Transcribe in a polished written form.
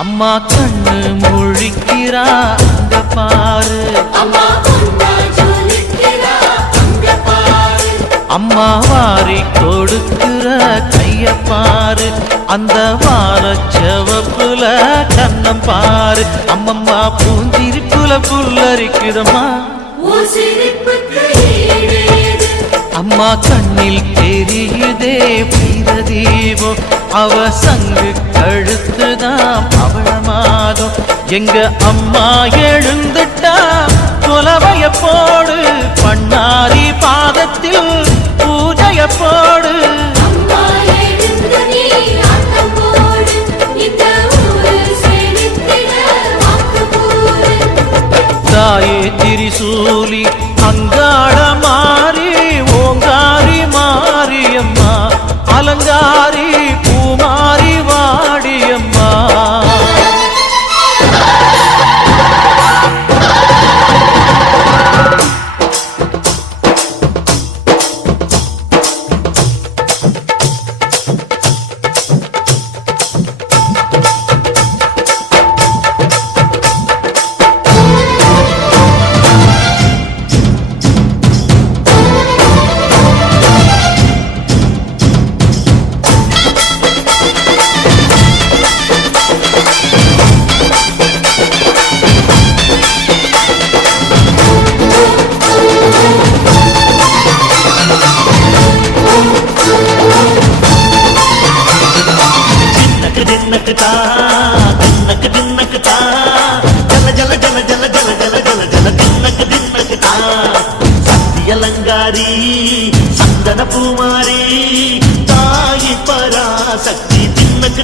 அம்மா கண்ணு முழிக்கிறா அங்க பாரு, அம்மா வாரி கொடுக்கிற கைய பாரு, அந்த வாரச்சவப்புல கண்ணம் பாரு. அம்மம்மா பூஞ்சிரிப்புல புல்லரிக்குதம்மா, அம்மா கண்ணில் தெரியுதே வீரதீபம், அவ சங்கு கழுத்துதான் பவளமாதம். எங்க அம்மா எழுந்துட்டா கொலவைய போடு, பண்ணாரி பாதத்தில் பூஜைய போடு. தாயே திரிசூலி அங்காள மாறி ஓங்காரி மாரியம்மா, அலங்காரி பூமாரி வாடியம்மா. அலங்காரி சந்தன பூமாரி தாயி பராசக்தி தின்னக்கு